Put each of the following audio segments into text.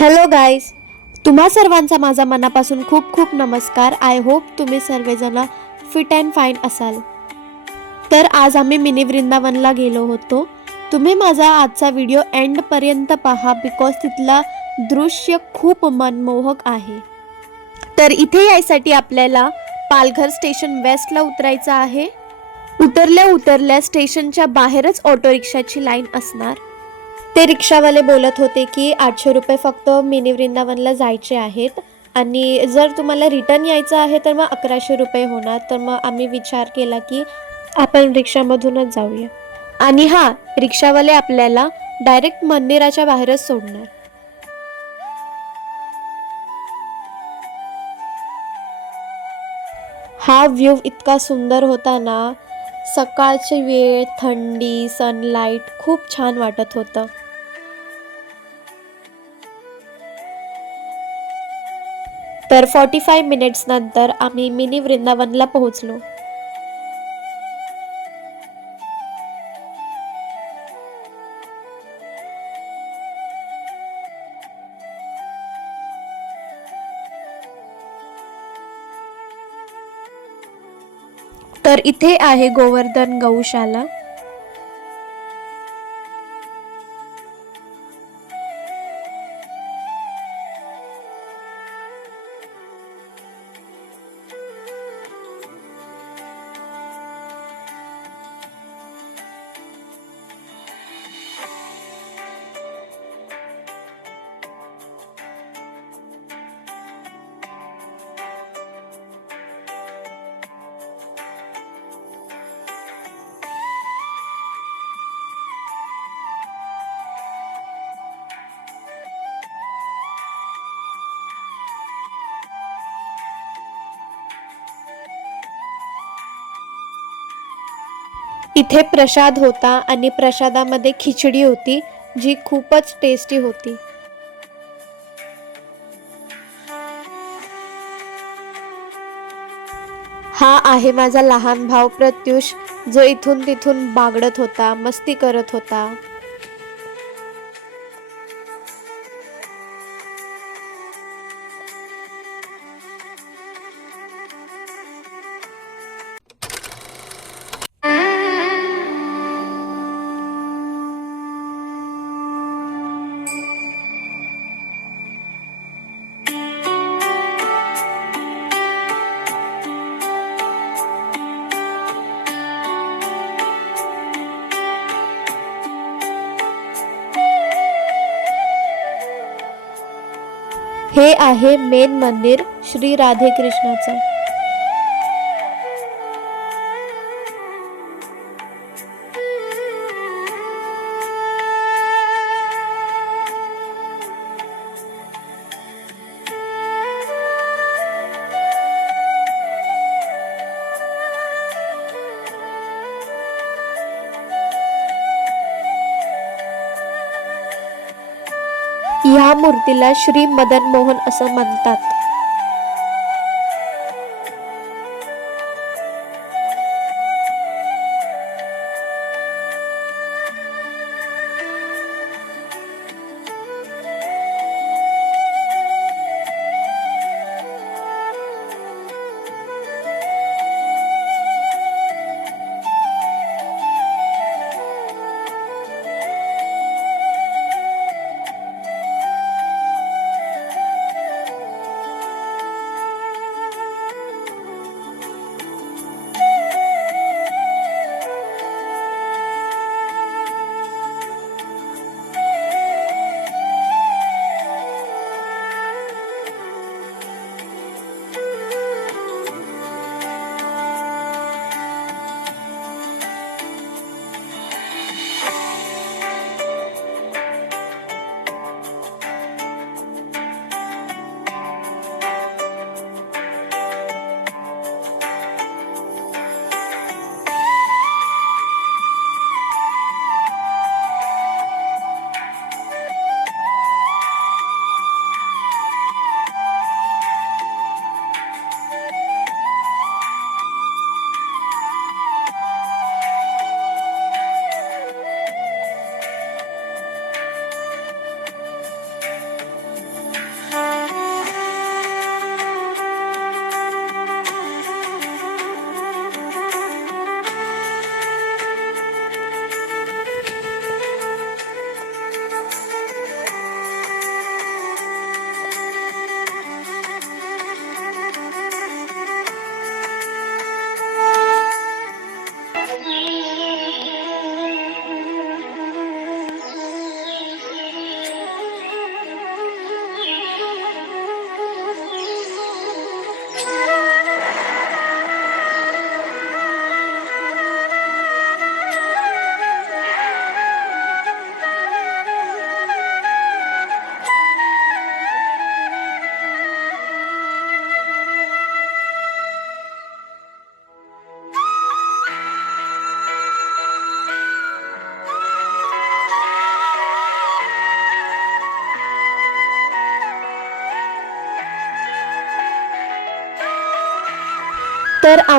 Hello guys, तुम्हा सर्वांचा माझा मनापासून खूप खूप नमस्कार. आय होप तुम्ही सर्वजण फिट अँड फाईन असाल. तर आज आम्ही मिनी वृंदावनला गेलो होतो. तुम्ही माझा आजचा व्हिडिओ एंडपर्यंत पहा बिकॉज तिथला दृश्य खूप मनमोहक आहे. तर इथे यायसाठी आपल्याला पालघर स्टेशन वेस्टला उतरायचं आहे. उतरल्या उतरल्या स्टेशनच्या बाहेरच ऑटो रिक्षाची लाईन असणार. ते रिक्षावाले बोलत होते की 800 रुपये फक्त मिनी वृंदावनला जायचे आहेत आणि जर तुम्हाला रिटर्न यायचं आहे तर मग 1100 रुपये होणार. तर मग आम्ही विचार केला की आपण रिक्षामधूनच जाऊया. आणि हां, रिक्षावाले आपल्याला डायरेक्ट मंदिराच्या बाहेरच सोडणार. हा व्ह्यू इतका सुंदर होता ना. सकाळची वेळ, थंडी, सनलाईट खूप छान वाटत होतं. तर 45 मिनिट्स नंतर आम्ही मिनी वृंदावनला पोहोचलो. तर इथे आहे गोवर्धन गौशाला. इथे प्रसाद होता आणि प्रसादामध्ये खिचडी होती जी खूपच टेस्टी होती. हा आहे माझा लहान भाऊ प्रत्युष, जो इथून तिथून बागडत होता, मस्ती करत होता. हे आहे मेन मंदिर श्री राधे कृष्णाचं. या मूर्तीला श्री मदन मोहन असं म्हणतात.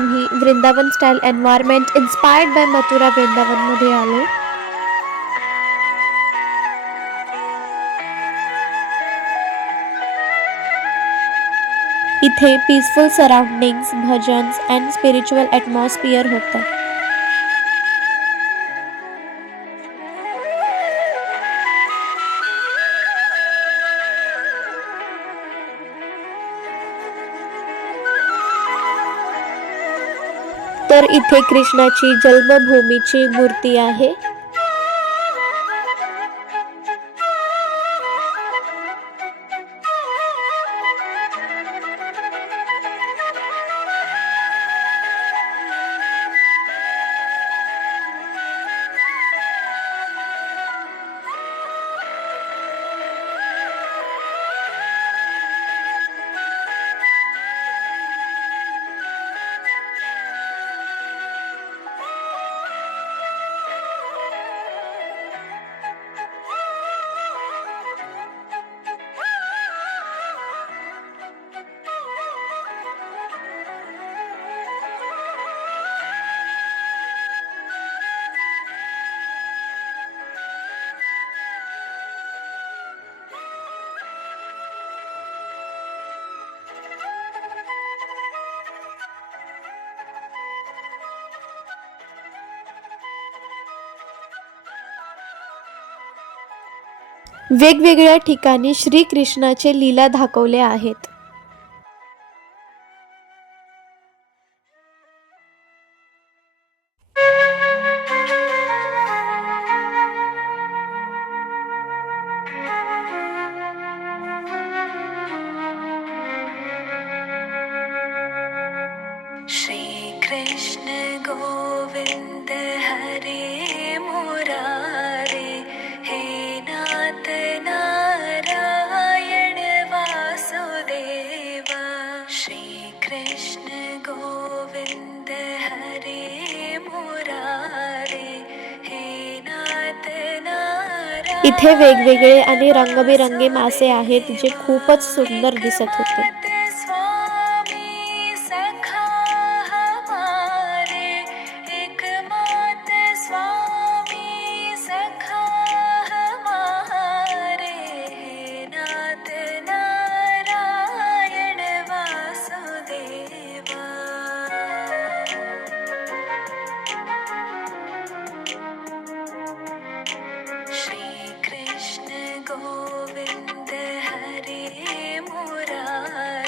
आम्ही Vrindavan style environment inspired by Mathura वृंदावनमध्ये आलो. इथे peaceful surroundings, bhajans and spiritual atmosphere होतं. तर इथे कृष्णाची जन्मभूमीची मूर्ती आहे. वेगवेगळ्या ठिकाणी श्रीकृष्णाचे लीला दाखवले आहेत. श्री कृष्ण गोविंद हरे मुरारे, हे नाथ नारायण वासुदेवा. श्री कृष्ण गोविंद हरे मुरारे, हे नाथ नारायण. इथे वेगवेगळे आणि रंगबिरंगी मासे आहेत जे खूपच सुंदर दिसत होते. श्री कृष्ण गोविंद हरे मुरारे.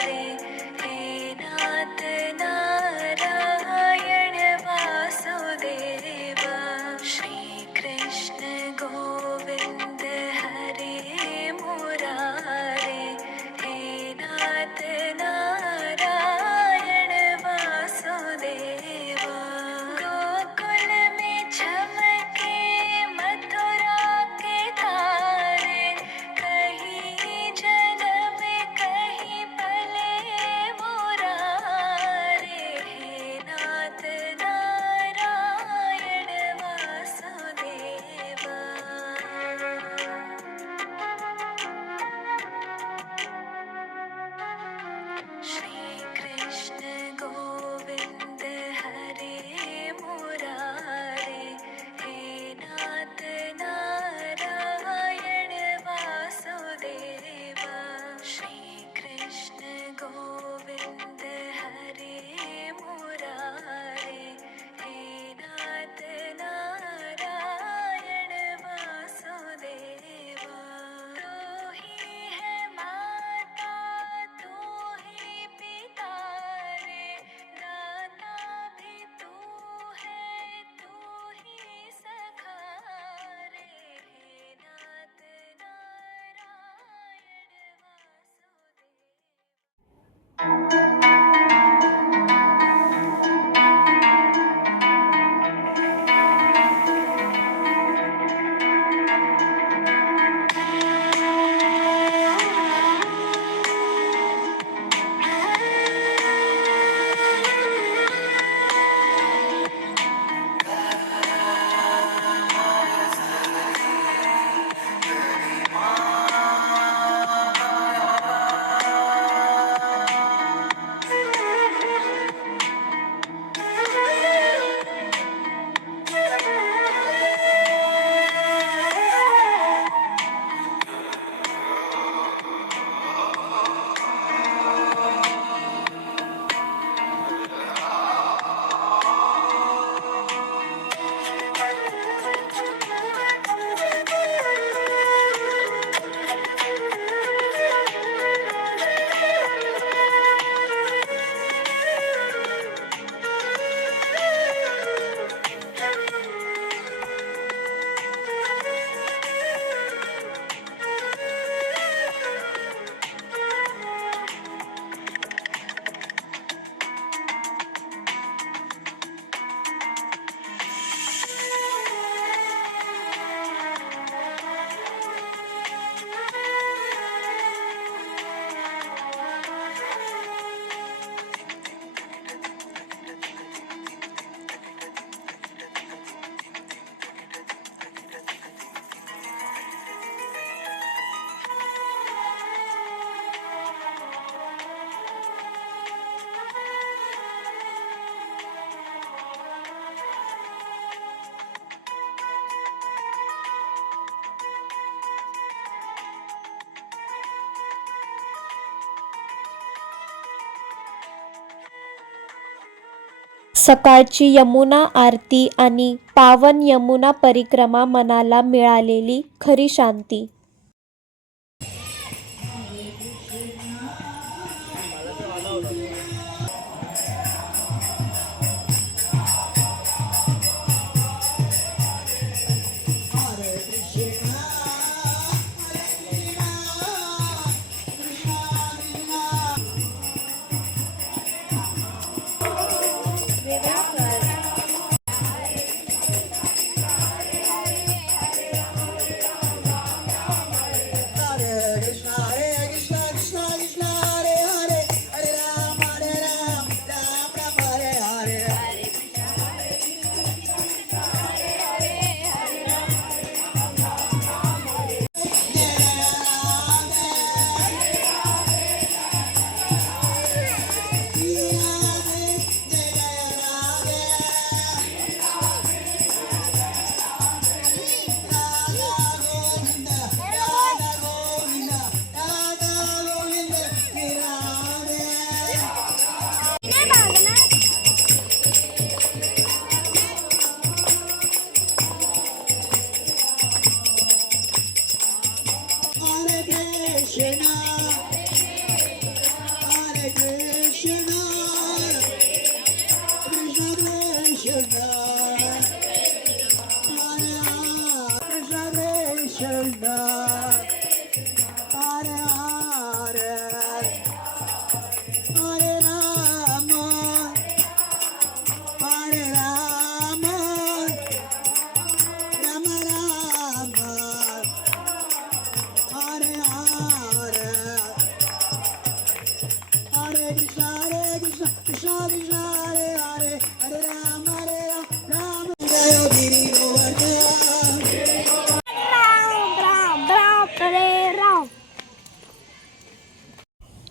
सकाळची यमुना आरती आणि पावन यमुना परिक्रमा मनाला मिळालेली खरी शांती.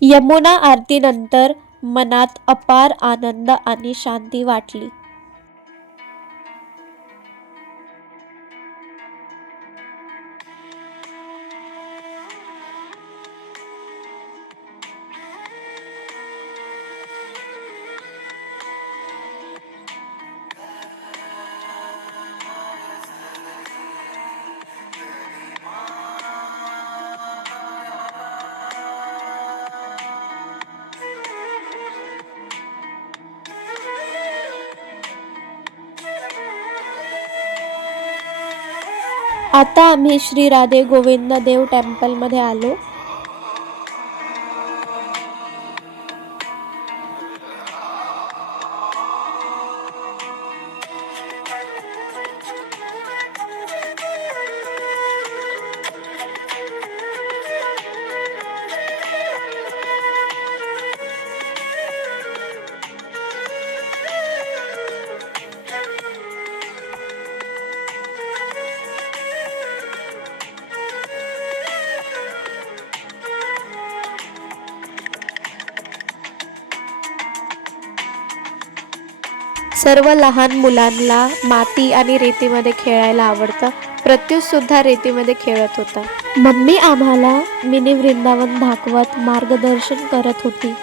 यमुना आरतीनंतर मनात अपार आनंद आणि शांती वाटली. आता आम्ही श्री राधे गोविंद देव टेम्पलमध्ये आलो. सर्व लहान मुलांना माती आणि रेतीमध्ये खेळायला आवडतं. प्रत्युष सुद्धा रेतीमध्ये खेळत होता. मम्मी आम्हाला मिनी वृंदावन दाखवत मार्गदर्शन करत होती.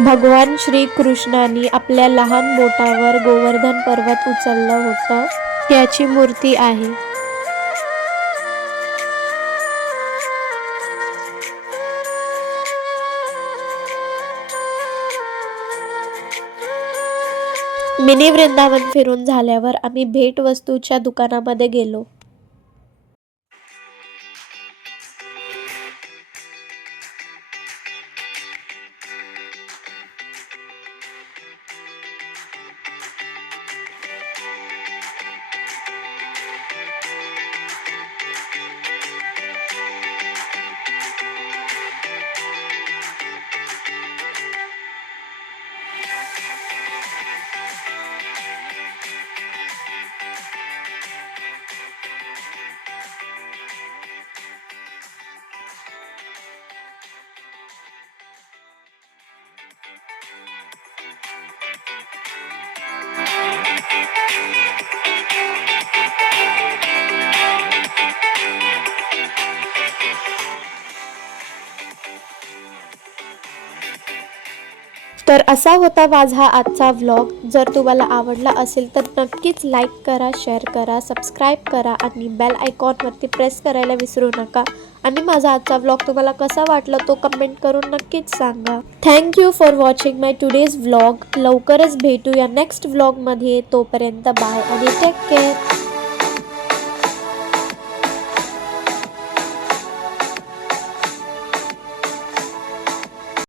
भगवान श्री कृष्णाने आपल्या लहान बोटावर गोवर्धन पर्वत उचललं होतं. त्याची मूर्ती आहे. मिनी वृंदावन फिरून झाल्यावर आम्ही भेटवस्तूच्या दुकानामध्ये गेलो. तर असा होता माझा आजचा व्लॉग. जर तुम्हाला आवडला असेल तर नक्कीच लाईक करा, शेअर करा, सबस्क्राईब करा आणि बेल आयकॉनवरती प्रेस करायला विसरू नका. आणि माझा आजचा व्लॉग तुम्हाला कसा वाटला तो कमेंट करून नक्कीच सांगा. Thank you for watching my today's vlog. लवकरच भेटूया नेक्स्ट व्लॉगमध्ये. तोपर्यंत बाय आणि टेक केअर.